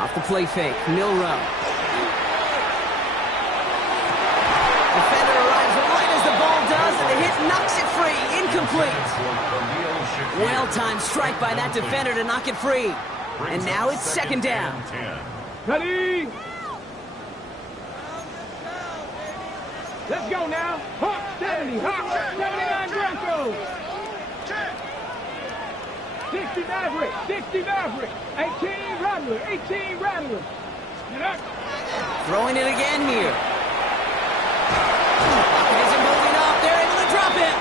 Off the play fake, Milrow. Defender arrives right as the ball does, and the hit knocks it free. Incomplete. Well-timed strike by that defender to knock it free. And now it's second down. Ready? Let's go now. Hawk 70, Hawk 79 Broncos. 60 Maverick, 60 Maverick. 18 Rattler, 18 Rattler. Throwing it again here. Pocket isn't moving up. They're able to drop it.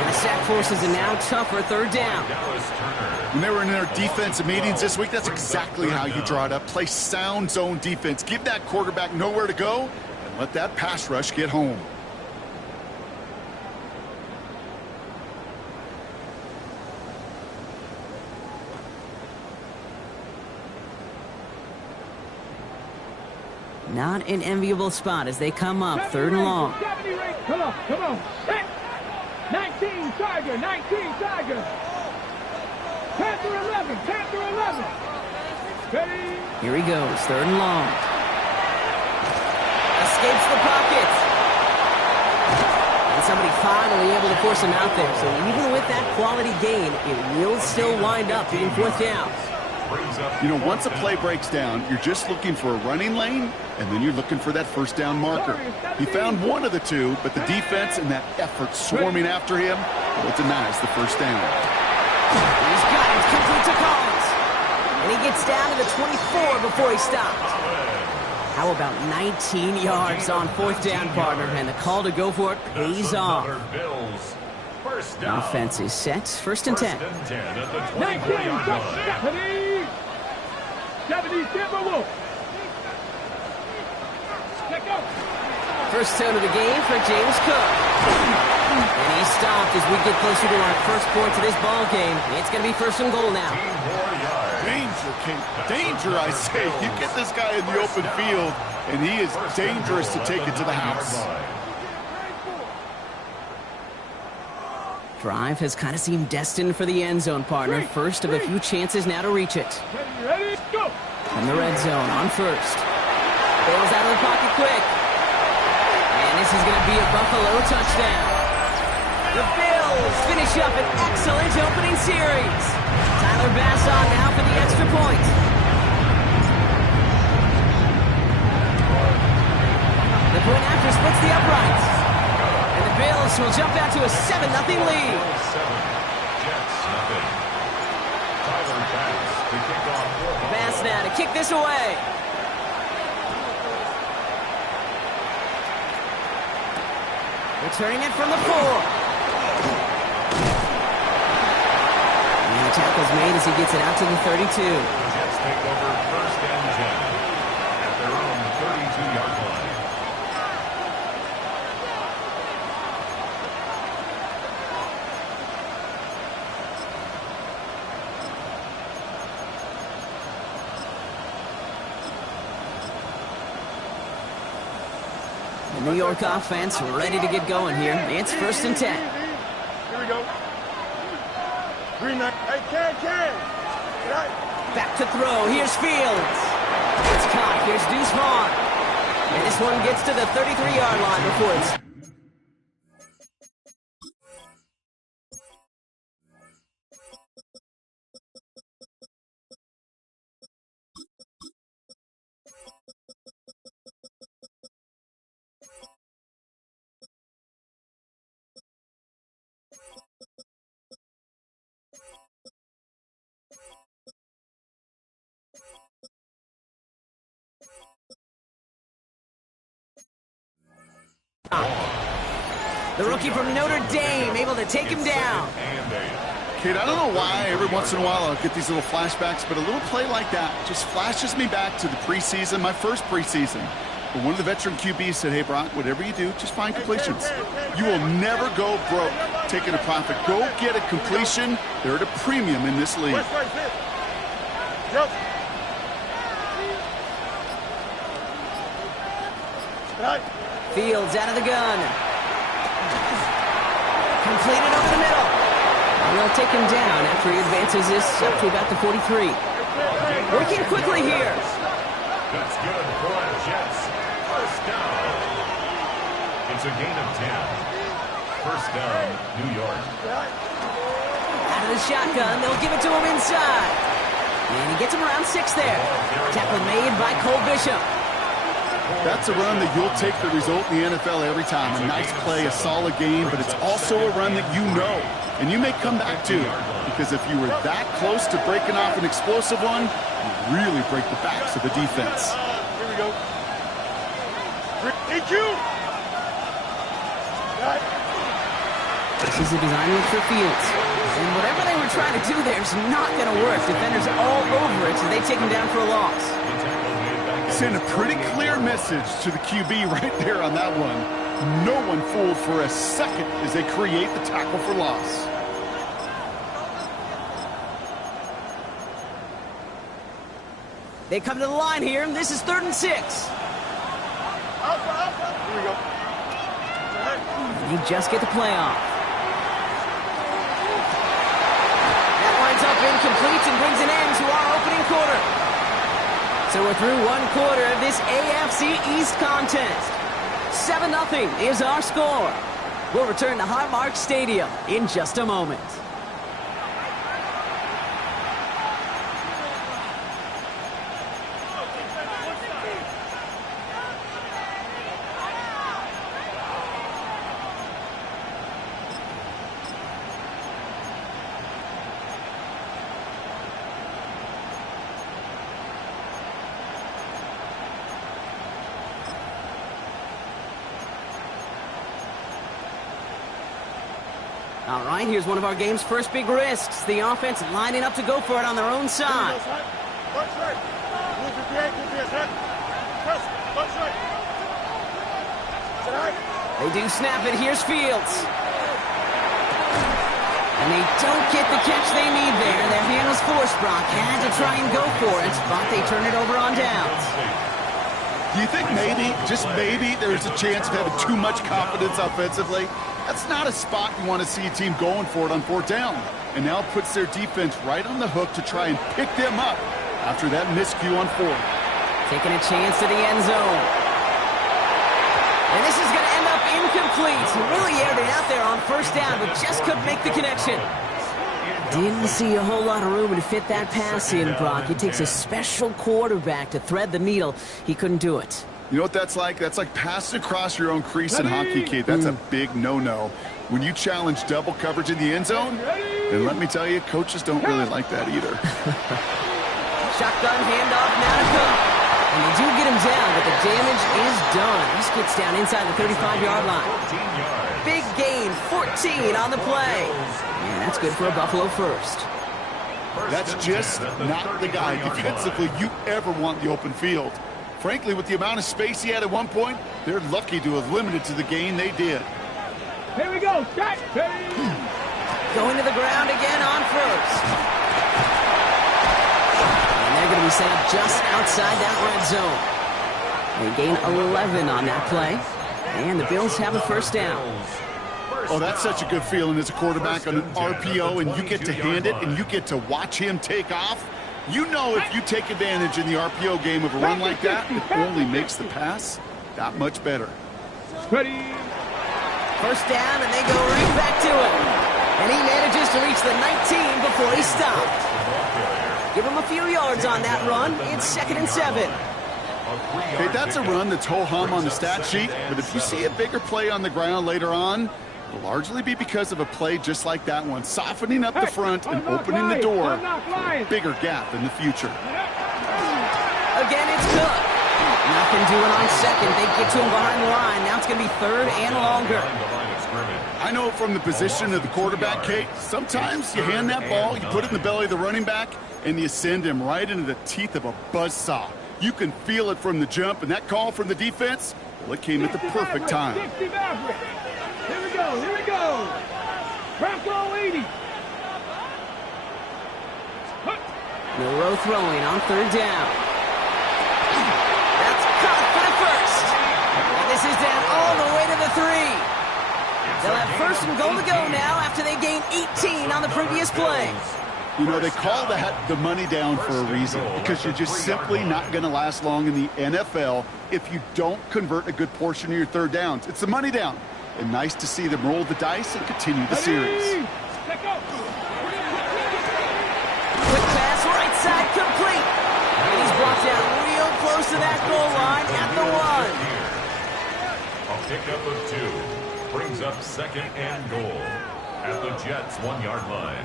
And the sack forces a now tougher third down. When they were in their defensive meetings this week, that's exactly how you draw it up. Play sound zone defense. Give that quarterback nowhere to go, and let that pass rush get home. Not an enviable spot as they come up third and long. Come on, come on. 19 Tiger, 19 Tiger. Panther 11, Panther 11. Ready? Here he goes, third and long. Escapes the pocket. And somebody finally able to force him out there. So even with that quality gain, it will still wind up being fourth down. You know, once a play breaks down, you're just looking for a running lane, and then you're looking for that first down marker. He found one of the two, but the defense and that effort swarming after him, well, it denies the first down. He's got it, complete to Collins. And he gets down to the 24 before he stopped. How about 19 yards on fourth down, partner, and the call to go for it pays off. The offense is set, first and 10. 70 Timberwolves. First tone of the game for James Cook. And he's stopped as we get closer to our first points of this ball game. It's going to be first and goal now. Danger, King. Danger, I say. You get this guy in the open field, and he is dangerous to take it to the house. Drive has kind of seemed destined for the end zone, partner. First of a few chances now to reach it. Ready, go. From the red zone on first. Bales out of the pocket quick. And this is going to be a Buffalo touchdown. The Bills finish up an excellent opening series. Tyler Bass on now for the extra point. The point after splits the uprights. And the Bills will jump out to a 7-0 lead. Bass now to kick this away. Returning it from the 4. And the tackle's made as he gets it out to the 32. Jets take over first and 10 at their own 32-yard line. The New York offense ready to get going here. It's first and 10. Here we go. Green light. Hey, Can. Back to throw. Here's Fields. It's caught. Here's Deuce Vaughn. And this one gets to the 33-yard line before it's... The rookie from Notre Dame able to take him down. Kid, I don't know why every once in a while I'll get these little flashbacks, but a little play like that just flashes me back to the preseason, my first preseason. But one of the veteran QBs said, hey, Brock, whatever you do, just find completions. You will never go broke taking a profit. Go get a completion. They're at a premium in this league. Fields out of the gun. Completed over the middle. And they'll take him down after he advances this up to about the 43. Working quickly here. That's good for the Jets. First down. It's a gain of 10. First down, New York. Out of the shotgun, they'll give it to him inside. And he gets him around 6 there. Tackle made by Cole Bishop. That's a run that you'll take the result in the NFL every time. A nice play, a solid game, but it's also a run that you know. And you may come back to, because if you were that close to breaking off an explosive one, you really break the backs of the defense. Here we go. Thank you. This is a design look for Fields. And whatever they were trying to do there is not going to work. Defenders all over it, so they take him down for a loss. Send a pretty clear message to the QB right there on that one. No one fooled for a second as they create the tackle for loss. They come to the line here, and this is 3rd and 6. Here we go. You just get the play off. That winds up incomplete and brings an end to our opening quarter. So we're through 1 quarter of this AFC East contest. 7-0 is our score. We'll return to Highmark Stadium in just a moment. All right, here's one of our game's first big risks. The offense lining up to go for it on their own side. They do snap it. Here's Fields. And they don't get the catch they need there. Their hand was forced. Brock had to try and go for it, but they turn it over on downs. Do you think maybe, just maybe, there's a chance of having too much confidence offensively? That's not a spot you want to see a team going for it on 4th down. And now it puts their defense right on the hook to try and pick them up after that miscue on 4th. Taking a chance to the end zone. And this is going to end up incomplete. Really aired it out there on 1st down, but just couldn't make the connection. Didn't see a whole lot of room to fit that pass in, Brock. It takes a special quarterback to thread the needle. He couldn't do it. You know what that's like? That's like passing across your own crease in hockey, Kate. That's a big no-no. When you challenge double coverage in the end zone, and let me tell you, coaches don't really like that either. Shotgun handoff now to Cook. And they do get him down, but the damage is done. This gets down inside the 35-yard line. Big gain, 14 on the play. And that's good for a Buffalo first. That's just not the guy defensively you ever want in the open field. Frankly, with the amount of space he had at one point, they're lucky to have limited to the gain they did. Here we go. Shot. Going to the ground again on 1st. And they're going to be set up just outside that red zone. They gain 11 on that play. And the Bills have a 1st down. Oh, that's such a good feeling as a quarterback on an RPO, and you get to hand it, and you get to watch him take off. You know if you take advantage in the RPO game of a run like that, it only makes the pass that much better. Ready. 1st down, and they go right back to it. And he manages to reach the 19 before he stopped. Give him a few yards on that run. It's 2nd and 7. Okay, that's a run that's ho-hum on the stat sheet, but if you see a bigger play on the ground later on, it'll largely be because of a play just like that one, softening up the front and opening the door for a bigger gap in the future. Again, it's Cook. Nothing doing on 2nd. They get to him behind the line. Now it's going to be 3rd and longer. I know from the position of the quarterback, Kate, sometimes you hand that ball, you put it in the belly of the running back, and you send him right into the teeth of a buzzsaw. You can feel it from the jump, and that call from the defense, well, it came at the perfect time. Here we go. Here we go. Bronco 80. Monroe throwing on 3rd down. That's caught for the 1st. And this is down all the way to the 3. They'll have 1st and goal to go now after they gain 18 on the previous play. You know, they call that the money down for a reason, because you're just simply not going to last long in the NFL if you don't convert a good portion of your third downs. It's the money down. And nice to see them roll the dice and continue the series. Quick pass, right side, complete. And he's brought down real close to that goal line at the 1. A pickup of 2 brings up 2nd and goal at the Jets' 1-yard line.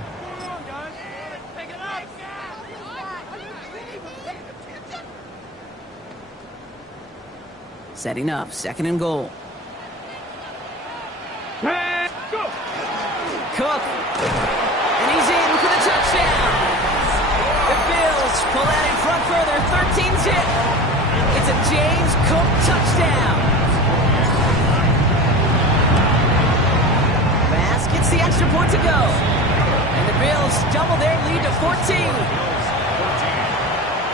Setting up, 2nd and goal. Cook. And he's in for the touchdown. The Bills pull out in front further. 13's hit. It's a James Cook touchdown. Bass gets the extra point to go. And the Bills double their lead to 14.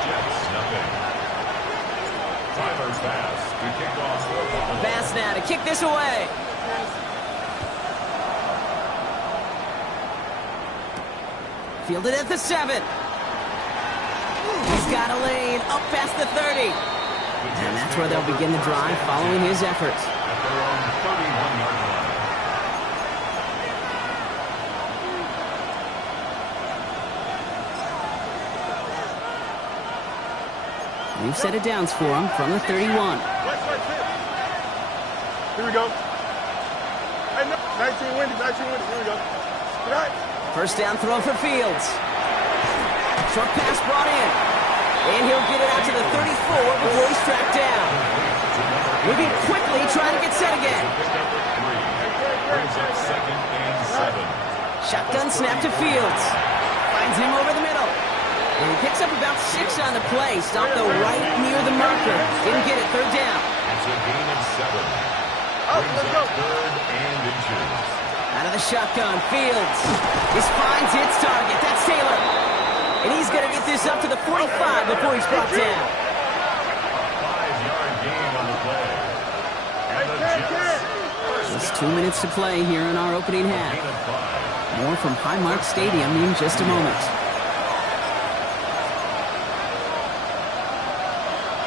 Jets nothing. Tyler Bass to kick off for Buffalo. Bass now to kick this away. Fielded at the 7. He's got a lane up past the 30. And that's where they'll begin the drive following his efforts. At their own 31-yard line. We've set it downs for him from the 31. Here we go. Hey, no. 19 windy, 19 windy. Here we go. All right. First down throw for Fields. Short pass brought in. And he'll get it out to the 34 before he's tracked down. Moving quickly, trying to get set again. Brings up 2nd and 7. Shotgun snap to Fields. Finds him over the middle. And he picks up about 6 on the play. Stopped though right near the marker. Didn't get it, 3rd down. It's a gain of 7. Brings up 3rd and inches. Out of the shotgun, Fields. This finds its target. That's Taylor. And he's going to get this up to the 45 before he's brought down. A 5-yard gain on the play. And the Jets. Just 2 minutes to play here in our opening half. More from Highmark Stadium in just a moment.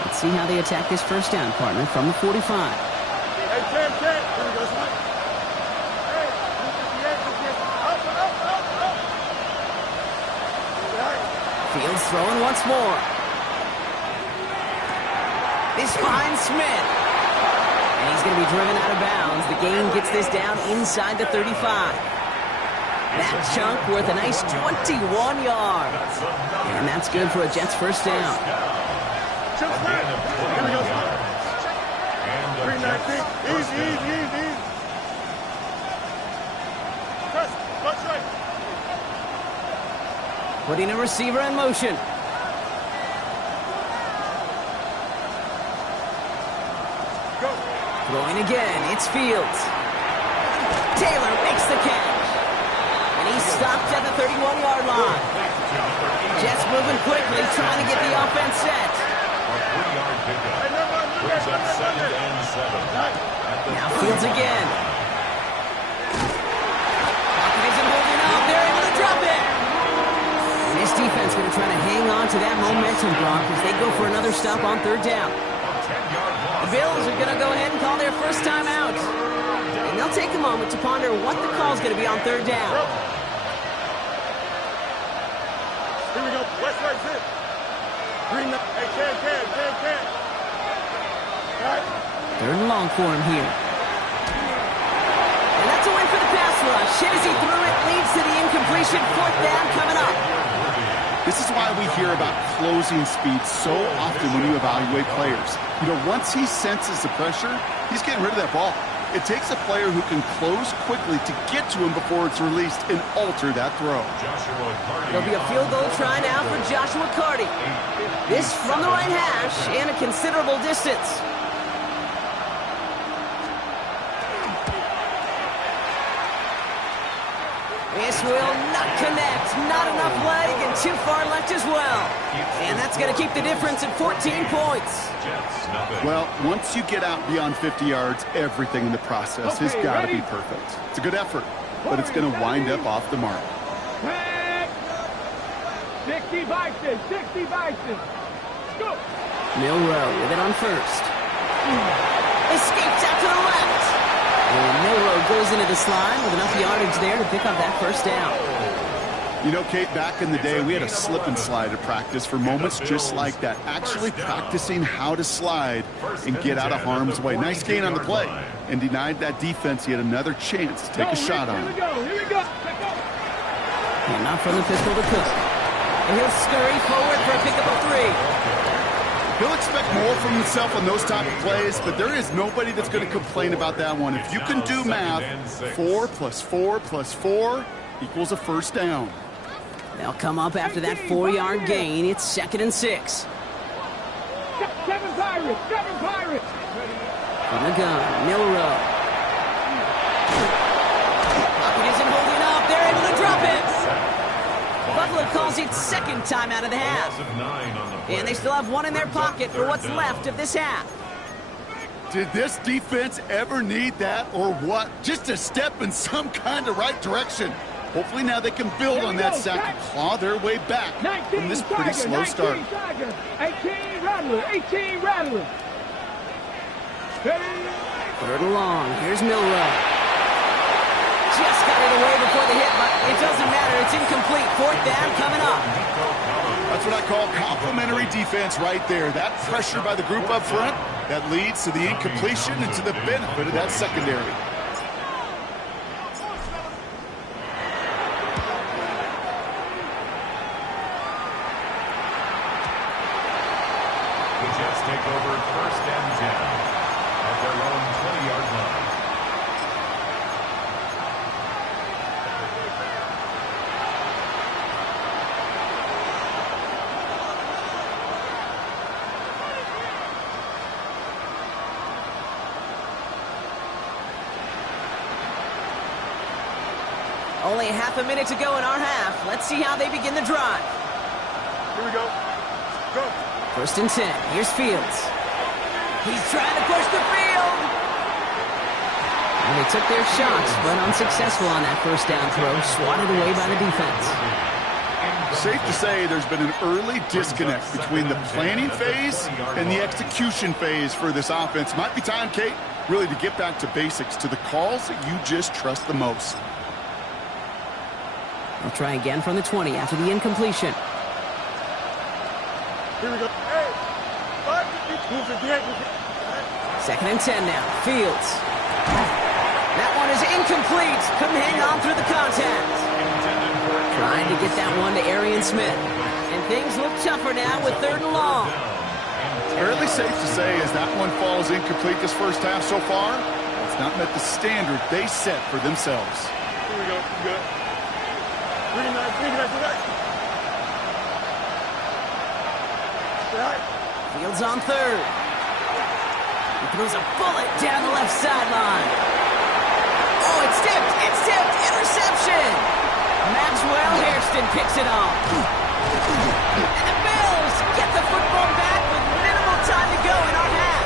Let's see how they attack this first down, partner, from the 45. Hey, Ken. Here we go. Fields throwing once more. This finds Smith. And he's going to be driven out of bounds. The gain gets this down inside the 35. That chunk worth a nice 21 yards. And that's good for a Jets first down. Here we go. 319. Easy. Touch right. Putting a receiver in motion. Go. Throwing again. It's Fields. Taylor makes the catch. And he's stopped at the 31-yard line. Jets moving quickly, trying to get the offense set. A 3-yard pickup. Brings up 2nd and 7. Now Fields again. Pocket isn't holding up. They're able to drop it. And this defense going to try to hang on to that momentum, Brock, as they go for another stop on 3rd down. The Bills are going to go ahead and call their first time out. And they'll take a moment to ponder what the call is going to be on 3rd down. Here we go. West right hit. Green. Hey, Ken. All right. 3rd and long for him here. And that's a win for the pass rush. Hit as he threw it, leads to the incompletion. 4th down coming up. This is why we hear about closing speed so often when you evaluate players. You know, once he senses the pressure, he's getting rid of that ball. It takes a player who can close quickly to get to him before it's released and alter that throw. There'll be a field goal try now for Joshua Carty. This from the right hash and a considerable distance. This will not connect. Not enough leg and too far left as well. And that's going to keep the difference at 14 points. Well, once you get out beyond 50 yards, everything in the process has got to be perfect. It's a good effort, but it's going to wind up off the mark. 60 Bison, 60 Bison. Go. Milrow with it on first. Escapes out to the left. And Milrow goes into the slide with enough yardage there to pick up that first down. You know, Kate, back in the day, we had a slip and slide at practice for moments just like that. Actually practicing how to slide and get out of harm's way. Nice gain on the play. And denied that defense yet another chance to take a shot on it. Here we go. And not from the pistol to Cook. And he'll scurry forward for a pickup of 3. He'll expect more from himself on those type of plays, but there is nobody that's going to complain about that one. If you can do math, 4 + 4 + 4 equals a first down. They'll come up after that 4-yard gain. It's 2nd and 6. 7 Pirates, 7 Pirates. From the gun, Milrow. Pocket isn't holding up. They're able to drop it. Buffalo calls it second time out of the half. And they still have 1 in their pocket for what's left of this half. Did this defense ever need that or what? Just a step in some kind of right direction. Hopefully now they can build on that sack and claw their way back from this pretty slow start. 18 Rattler, 18 Rattler. 3rd and long. Here's Milrow. Just got it away before the hit, but it doesn't matter. It's incomplete. 4th down coming up. That's what I call complimentary defense right there. That pressure by the group up front, that leads to the incompletion and to the benefit of that secondary. The Jets take over 1st and 10 at their own 20-yard line. Only half a minute to go in our half. Let's see how they begin the drive. Here we go. Go. 1st and 10. Here's Fields. He's trying to push the field. And they took their shots, but unsuccessful on that 1st down throw. Swatted away by the defense. Safe to say there's been an early disconnect between the planning phase and the execution phase for this offense. Might be time, Kate, really to get back to basics, to the calls that you just trust the most. They'll try again from the 20 after the incompletion. Here we go. Hey, move again. 2nd and 10 now. Fields. That one is incomplete. Couldn't hang on through the contact. Trying to get that one to Arian Smith. And things look tougher now with 3rd and long. Fairly safe to say as that one falls incomplete this first half so far, it's not met the standard they set for themselves. Here we go. Good. Green light. Fields on 3rd. He throws a bullet down the left sideline. Oh, it's tipped. Interception. Maxwell Hairston picks it off. And the Bills get the football back with minimal time to go in our half.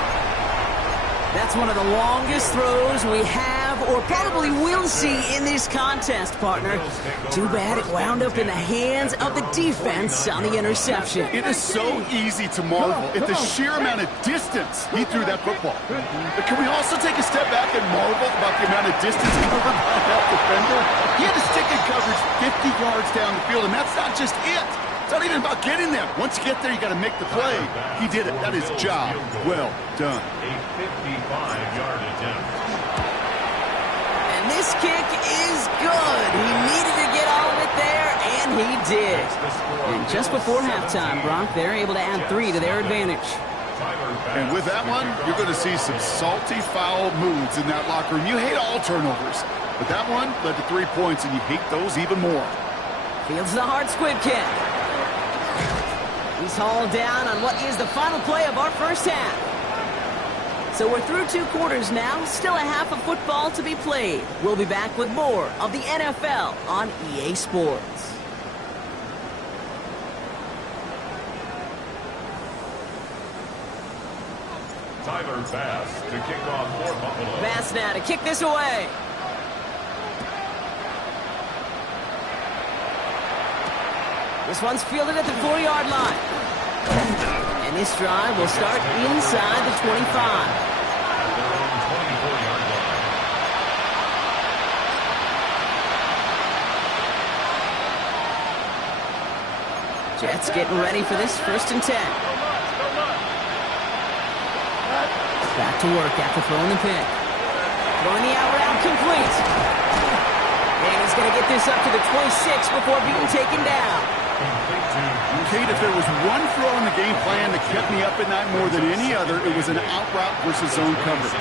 That's one of the longest throws we have or probably will see in this contest, partner. Too bad it wound up in the hands of the defense on the interception. It is so easy to marvel at the sheer amount of distance he threw that football. But can we also take a step back and marvel about the amount of distance covered by that defender? He had to stick in coverage 50 yards down the field, and that's not just it. It's not even about getting there. Once you get there, you got to make the play. He did it. That is job well done. A 55-yard attempt. And this kick is good. He needed to get all of it there, and he did. And just before halftime, Brock, they're able to add 3 to their advantage. And with that one, you're going to see some salty, foul moods in that locker room. You hate all turnovers, but that one led to 3 points, and you hate those even more. Fields the hard squib kick. He's hauled down on what is the final play of our first half. So we're through 2 quarters now, still a half of football to be played. We'll be back with more of the NFL on EA Sports. Tyler Bass to kick off for Buffalo. Bass now to kick this away. This one's fielded at the 4-yard line. And this drive will start inside the 25. Jets getting ready for this 1st and 10. Back to work after throwing the pick. Throwing the out route complete. And he's going to get this up to the 26 before being taken down. Kate, if there was one throw in the game plan that kept me up at night more than any other, it was an out route versus zone coverage.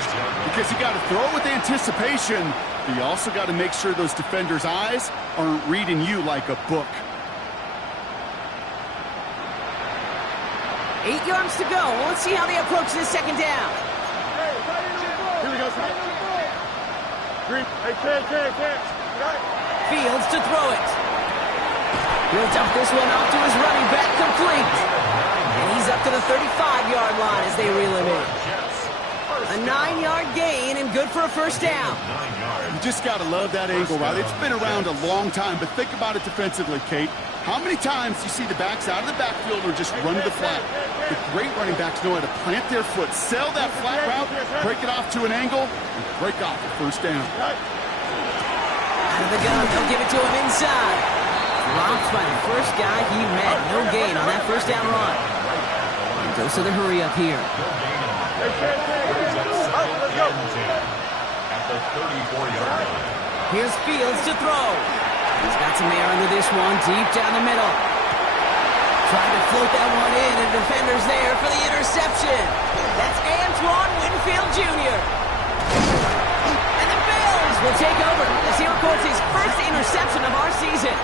Because you got to throw with anticipation, but you also got to make sure those defenders' eyes aren't reading you like a book. 8 yards to go. Well, let's see how they approach this 2nd down. Here we go, son. Green. Hey, Ken. Fields to throw it. He'll dump this one off to his running back, complete. And he's up to the 35-yard line as they reel him in. A 9-yard gain and good for a 1st down. You just got to love that angle, right? It's been around a long time, but think about it defensively, Kate. How many times do you see the backs out of the backfield or just run to the flat? The great running backs know how to plant their foot, sell that flat route, break it off to an angle, and break off the 1st down. Out of the gun, they'll give it to him inside. Dropped by the first guy he met. No gain on that 1st down run. And goes to the hurry up here. At the 34-yard line. Here's Fields to throw. He's got some air under this one, deep down the middle. Trying to float that one in, and the defender's there for the interception. That's Antoine Winfield Jr. And the Bills will take over as he records his 1st interception of our season.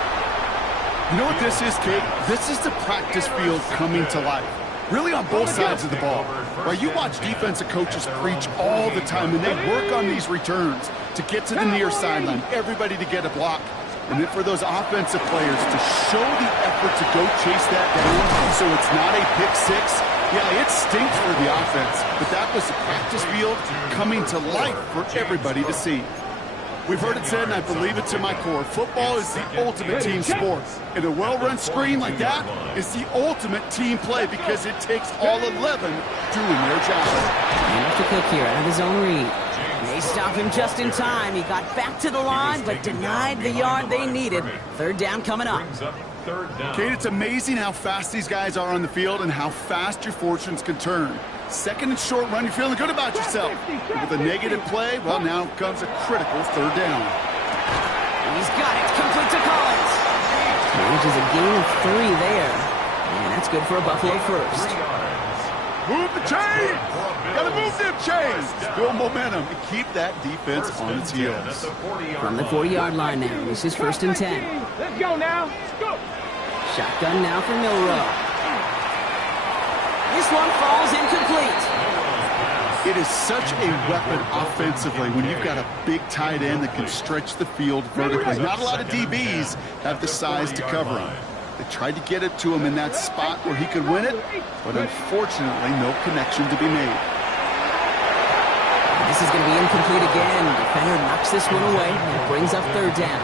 You know what this is, Kate? This is the practice field coming to life. Really on both sides of the ball. Right, you watch defensive coaches preach all the time, and they work on these returns to get to the near sideline, everybody to get a block. And then for those offensive players to show the effort to go chase that down so it's not a pick six. Yeah, it stinks for the offense, but that was the practice field coming to life for everybody to see. We've heard it said, and I believe it to my core, football is the ultimate team sport. And a well-run screen like that is the ultimate team play because it takes all 11 doing their job. Enough to cook here out of his own read. They stop him just in time. He got back to the line, but denied the yard they needed. 3rd down coming up. Kate, it's amazing how fast these guys are on the field and how fast your fortunes can turn. 2nd and short run, you're feeling good about yourself. But with a negative play, well, now comes a critical 3rd down. He's got it. Complete to Collins. Manages a gain of 3 there. And that's good for a Buffalo 1st. Move the chains! Gotta move them chains! Build momentum and keep that defense on its heels. From the 40-yard line now, this is 1st and 10. Let's go now. Let's go. Shotgun now for Milrow. This one falls incomplete. It is such a weapon offensively when you've got a big tight end that can stretch the field vertically. Not a lot of DBs have the size to cover him. They tried to get it to him in that spot where he could win it, but unfortunately, no connection to be made. This is going to be incomplete again. The defender knocks this one away and brings up 3rd down.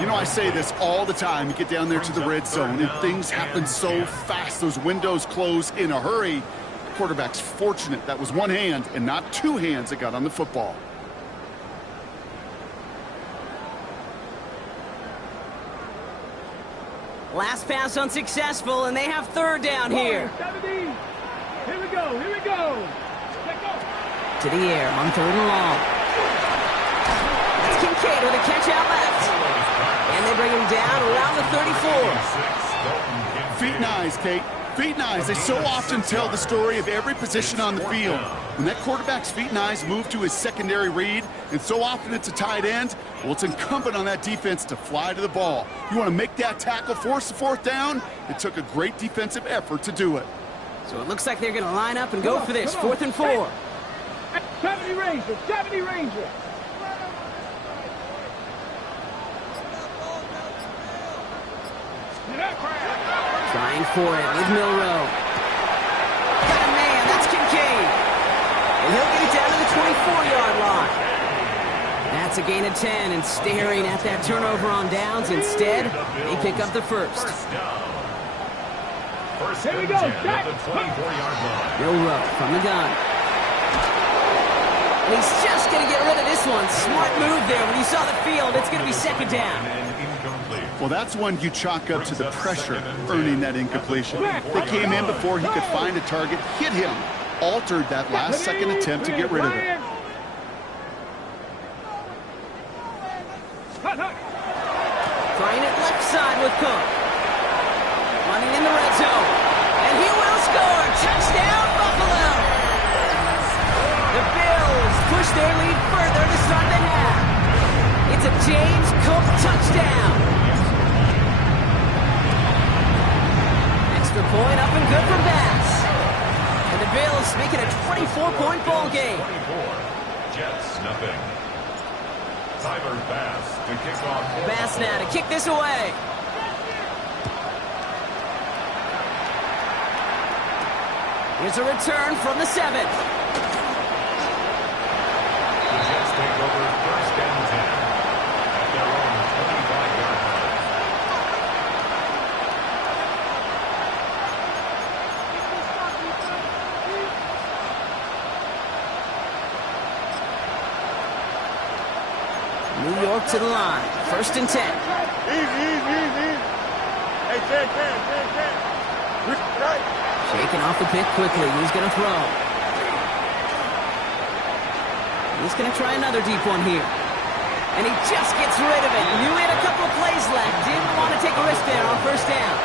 You know, I say this all the time. You get down there to the red zone, and things happen so fast. Those windows close in a hurry. The quarterback's fortunate that was one hand and not 2 hands that got on the football. Last pass unsuccessful, and they have 3rd down here. 70. Here we go. Here we go. Let go. To the air on 3rd and long. That's Kincaid with a catch out left. And they bring him down around the 34. Feet and eyes, Kate. Feet and eyes. They so often tell the story of every position on the field. When that quarterback's feet and eyes move to his secondary read, and so often it's a tight end, well, it's incumbent on that defense to fly to the ball. You want to make that tackle, force the 4th down? It took a great defensive effort to do it. So it looks like they're going to line up and go for this. 4th and 4. 70 Rangers. 70 Rangers. Trying for it with Milrow. Got a man. That's Kincaid. And he'll get it down to the 24-yard line. That's a gain of 10, and staring at that turnover on downs. Instead, they pick up the first. First Here we and go, 10 Jack. at the 24-yard line. Real rough from the gun. And he's just going to get rid of this one. Smart move there. When you saw the field, it's going to be second down. And incomplete. Well, that's one you chalk up to the pressure earning that incompletion. They came in before he could find a target, hit him, altered that last second attempt to get rid of it. Trying it left side with Cook. Running in the red zone. And he will score. Touchdown, Buffalo. The Bills push their lead further to start the half. It's a James Cook touchdown. Extra point up and good for Bass. And the Bills make it a 24-point ball game. 24. Jets, nothing. Tyler Bass to kick off. Bass now to kick this away. Here's a return from the 7. The Jets take over first and 10 at their own 25-yard line. New York to the line. First and 10. Easy. Hey, 10. Right. Shaking off the pick quickly. He's going to throw. He's going to try another deep one here. And he just gets rid of it. Knew he had a couple of plays left. Didn't want to take a risk there on first down.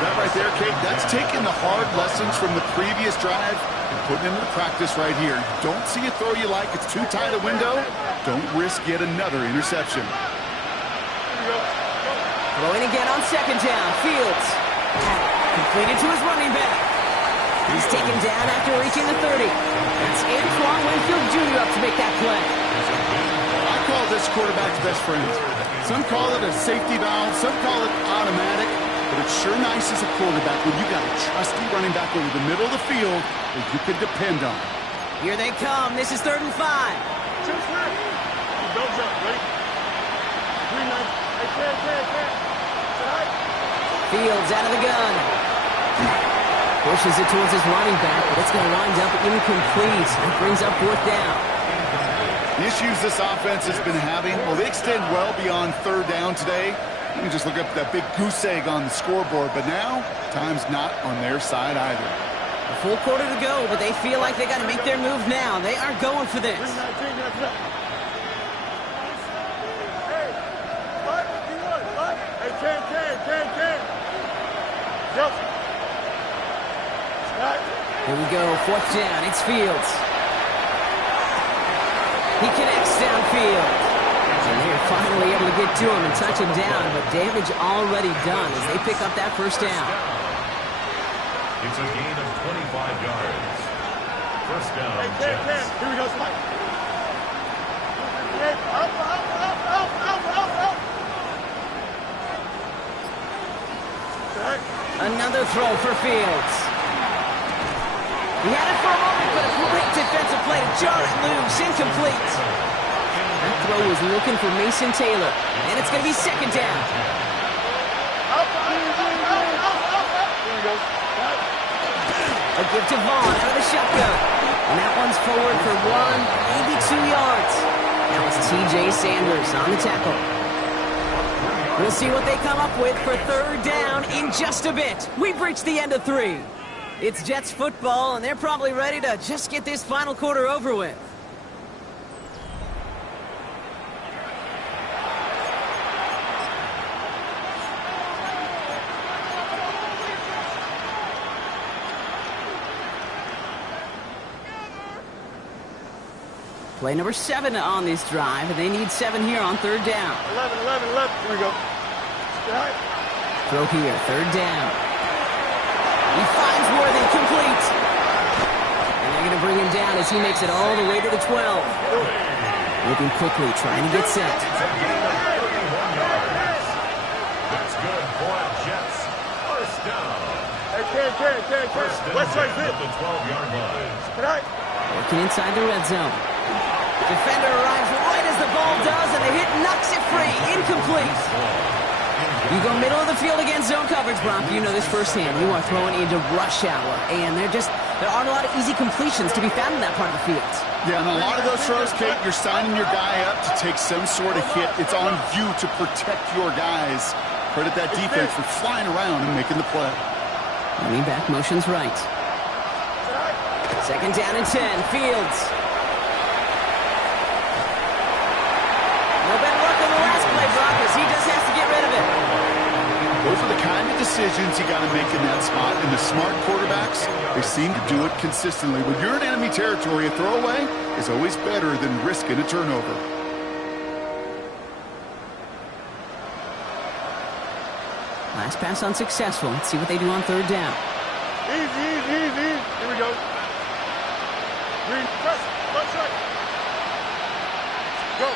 That right there, Kate, that's taking the hard lessons from the previous drive and putting them into practice right here. Don't see a throw you like. It's too tight a window. Don't risk yet another interception. Throwing again on second down. Fields. Completed to his running back. He's taken down after reaching the 30. That's Antoine Winfield Jr. up to make that play. I call this quarterback's best friend. Some call it a safety valve. Some call it automatic. But it's sure nice as a quarterback when you got a trusty running back over the middle of the field that you can depend on. Here they come. This is 3rd and 5. Don't jump, ready? 3-9. Hey, 10. Fields out of the gun. Pushes it towards his running back, but it's going to wind up incomplete. That brings up 4th down. The issues this offense has been having, well, they extend well beyond 3rd down today. You can just look up that big goose egg on the scoreboard, but now, time's not on their side either. A full quarter to go, but they feel like they got to make their move now. They are going for this. Hey, what? What? Hey, 10. Yep. Here we go, 4th down. It's Fields. He connects downfield. And they're finally able to get to him and touch him down, but damage already done as they pick up that first down. It's a gain of 25 yards. First down, Hey, 10. Jets. Here we go, Spike. Up. Another throw for Fields. He had it for a moment, but a great defensive play to jar it loose. Incomplete. That throw was looking for Mason Taylor, and it's going to be second down. Here we go. A give to Vaughn out of the shotgun. And that one's forward for 82 yards. Now it's T.J. Sanders on the tackle. We'll see what they come up with for 3rd down in just a bit. We've reached the end of 3. It's Jets football, and they're probably ready to just get this final quarter over with. Play number 7 on this drive, and they need 7 here on 3rd down. 11. Here we go. Right. Throw here, 3rd down. He finds Worthy, complete. And they're going to bring him down as he makes it all the way to the 12. Moving quickly, trying to get set. It's a gain of 31 yards. That's good for Jets. First down. Hey, 10. First and Let's 10 raise it. at the 12-yard line. Right. Working inside the red zone. Defender arrives right as the ball does, and the hit knocks it free. Incomplete. You go middle of the field against zone coverage, Brock. You know this firsthand. You are throwing into rush hour, and there aren't a lot of easy completions to be found in that part of the field. Yeah, and a lot of those throws, Kate, you're signing your guy up to take some sort of hit. It's on you to protect your guys. Credit that defense for flying around and making the play. Running back motions right. Second down and 10. Fields. No better luck on the last play, Brock, as he just has to get rid of it. Those are the kind of decisions you got to make in that spot. And the smart quarterbacks, they seem to do it consistently. When you're in enemy territory, a throwaway is always better than risking a turnover. Last pass unsuccessful. Let's see what they do on third down. Easy. Here we go. Green, press, left side. Go.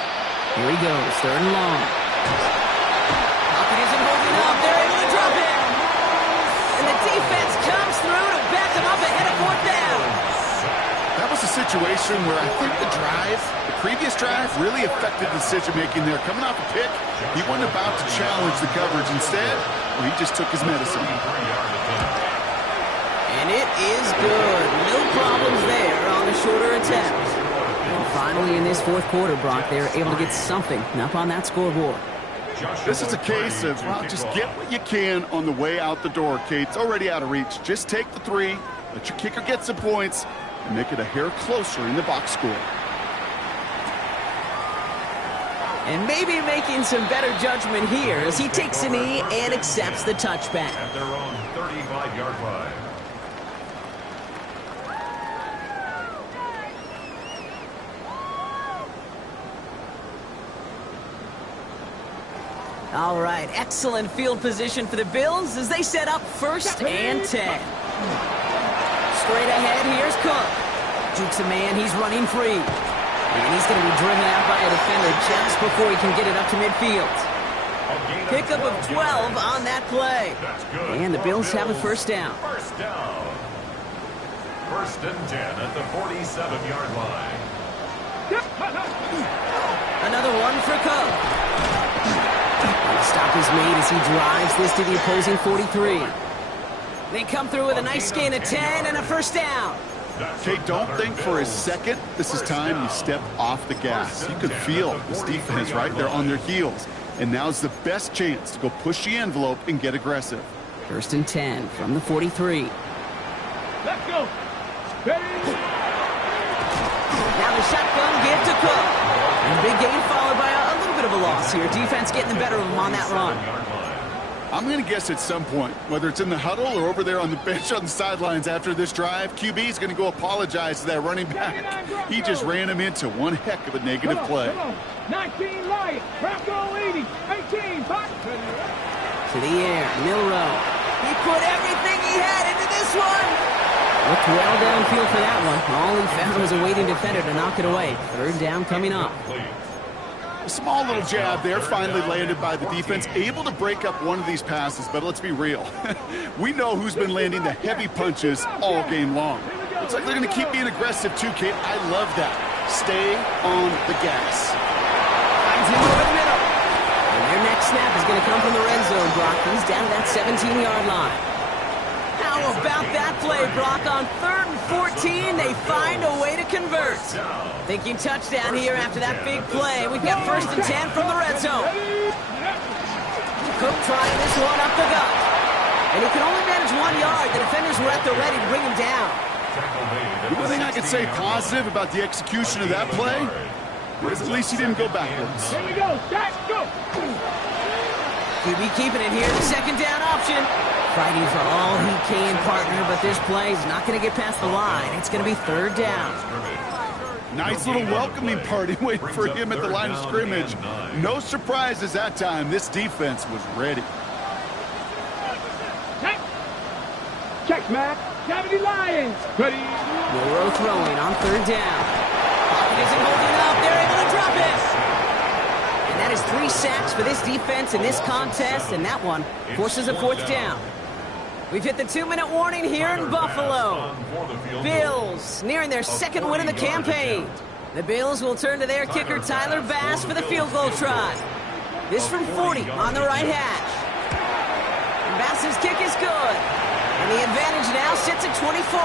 Here he goes, third and long. Pocket isn't holding up. They're able to drop it. And the defense comes through to back them up ahead of fourth down. That was a situation where I think the previous drive, really affected the decision-making there. Coming off a pick, he wasn't about to challenge the coverage. Instead, he just took his medicine. And it is good. No problems there on the shorter attempt. And finally, in this fourth quarter, Brock, they're able to get something up on that scoreboard. This is a case of, well, just get what you can on the way out the door, Kate. It's already out of reach. Just take the 3, let your kicker get some points, and make it a hair closer in the box score. And maybe making some better judgment here as he takes a knee and accepts the touchback. At their own 35-yard line. All right, excellent field position for the Bills as they set up first and 10. Straight ahead, here's Cook. Jukes a man, he's running free. And he's going to be driven out by a defender just before he can get it up to midfield. Pickup of 12 on that play. And the Bills have a first down. First down. First and 10 at the 47-yard line. Another one for Cook. The stop is made as he drives this to the opposing 43. They come through with a nice gain of 10 and a first down. Kate, don't think for a second this is time you step off the gas. You can feel this defense right there on their heels. And now's the best chance to go push the envelope and get aggressive. First and 10 from the 43. Let's go. Ready? Now the shotgun give to Cook. And big gain followed by a little bit of a loss here. Defense getting the better of him on that run. I'm going to guess at some point, whether it's in the huddle or over there on the bench on the sidelines after this drive, QB is going to go apologize to that running back. He just ran him into one heck of a negative play. Come on. 19 Lions. Bronco 80. 18. Pop. To the air. Milrow. He put everything he had into this one. Looked well downfield for that one. All he found was a waiting defender to knock it away. Third down coming up. A small little jab there, finally landed by the defense. Able to break up one of these passes, but let's be real. We know who's been landing the heavy punches all game long. Looks like they're going to keep being aggressive too, Kate. I love that. Stay on the gas. Finds him over the middle. And their next snap is going to come from the red zone, Brock. He's down to that 17-yard line. How about that play, Brock? On 3rd and 14, they find a way to convert. Thinking touchdown here after that big play. We've got 1st and 10 from the red zone. Cook trying this one up the gut. And he can only manage 1 yard. The defenders were at the ready to bring him down. The one thing I could say positive about the execution of that play is at least he didn't go backwards. Here we go. Let's go. QB keeping it here. The second down option. Fighting for all he can, partner, but this play is not going to get past the line. It's going to be 3rd down. Nice little welcoming party waiting for him at the line of scrimmage. No surprises that time. This defense was ready. Check, Matt. 70 Lions. Ready. Milrow throwing on 3rd down. Pocket isn't holding up. They're able to drop it. And that is 3 sacks for this defense in this contest, and that one forces a 4th down. We've hit the 2-minute warning here in Buffalo. Bills nearing their 2nd win of the campaign. The Bills will turn to their kicker, Tyler Bass, for the field goal try. This from 40 on the right hash. Bass's kick is good. And the advantage now sits at 24.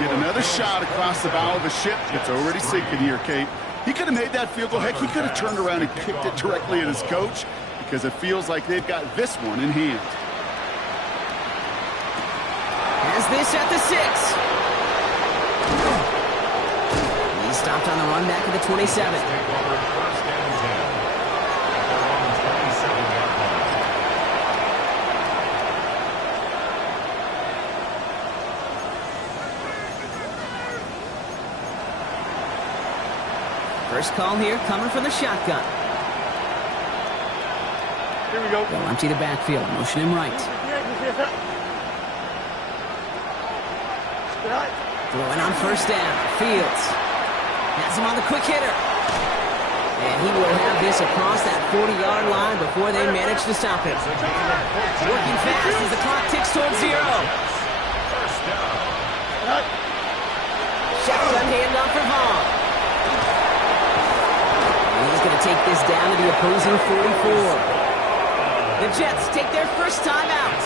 Get another shot across the bow of a ship that's already sinking here, Kate. He could have made that field goal. Heck, he could have turned around and kicked it directly at his coach because it feels like they've got this one in hand. Has this at the 6. He's stopped on the run back at the 27. First call here coming from the shotgun. Here we go. They'll empty the backfield, motion him right. Throwing on first down. Fields has him on the quick hitter. And he will have this across that 40-yard line before they manage to stop him. Working fast as the clock ticks towards 0. Shotgun handoff for Vaughn. He's going to take this down to the opposing 44. The Jets take their first time out.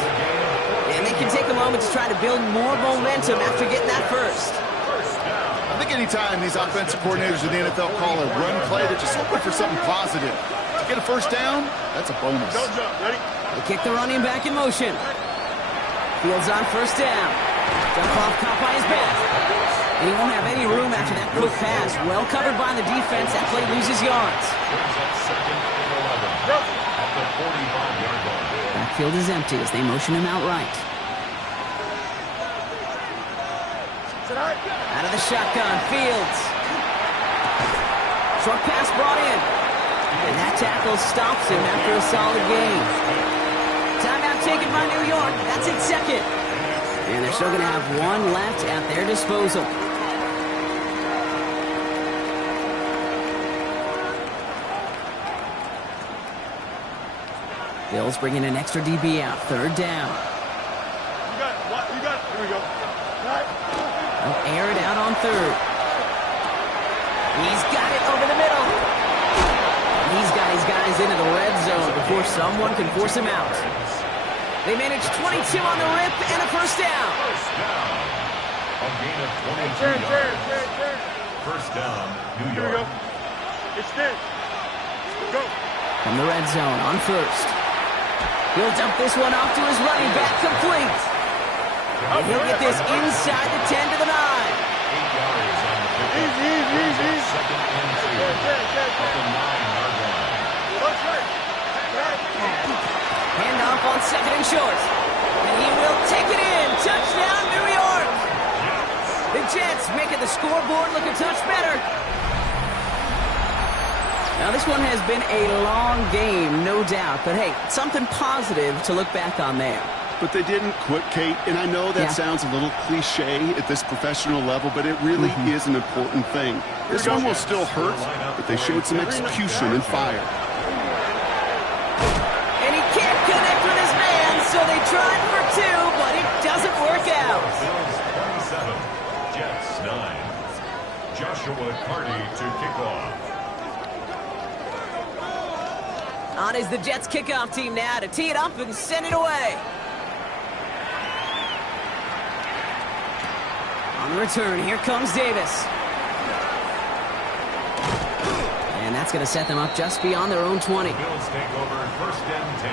And they can take a moment to try to build more momentum after getting that first. I think anytime these offensive coordinators in the NFL call a run play, they're just looking for something positive. To get a first down, that's a bonus. Don't jump. Ready? They kick the running back in motion. Fields on first down. Dump off caught by his back. And he won't have any room after that quick pass. Well covered by the defense. That play loses yards. Backfield is empty as they motion him out right. Out of the shotgun, Fields. Short pass brought in. And that tackle stops him after a solid gain. Timeout taken by New York. That's its second. And they're still going to have one left at their disposal. Bills bringing an extra DB out. Third down. You got it. What? You got it. Here we go. Right. They'll air it out on third. He's got it over the middle. And he's got his guys into the red zone before someone can force him out. They manage 22 on the rip and a first down. A gain of 22 Turn. yards. First down, New Here we York. go. Extend. Go. From the red zone on first. He'll dump this one off to his running back, complete. And he'll get this inside the 10 to the 9. 8 yards on the pickup. Easy. Second and 2. At the 9-yard line. Handoff on second and short. And he will take it in. Touchdown, New York. The Jets making the scoreboard look a touch better. Now, this one has been a long game, no doubt. But, hey, something positive to look back on there. But they didn't quit, Kate, and I know that sounds a little cliche at this professional level, but it really is an important thing. This one will still hurt, but they showed some execution and fire. And he can't connect with his man, so they tried for 2, but it doesn't work out. Bills 27, Jets 9. Joshua Carty to kick off. On is the Jets kickoff team now to tee it up and send it away. On the return, here comes Davis. And that's going to set them up just beyond their own 20. The Bills take over first and 10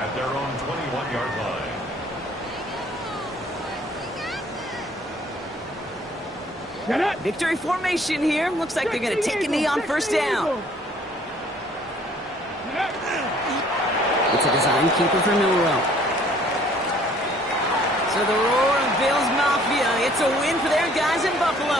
at their own 21-yard line. Victory formation here. Looks like they're going to take a knee on first down. It's a design keeper for Milrow. So the roar of Bills Mafia, it's a win for their guys in Buffalo.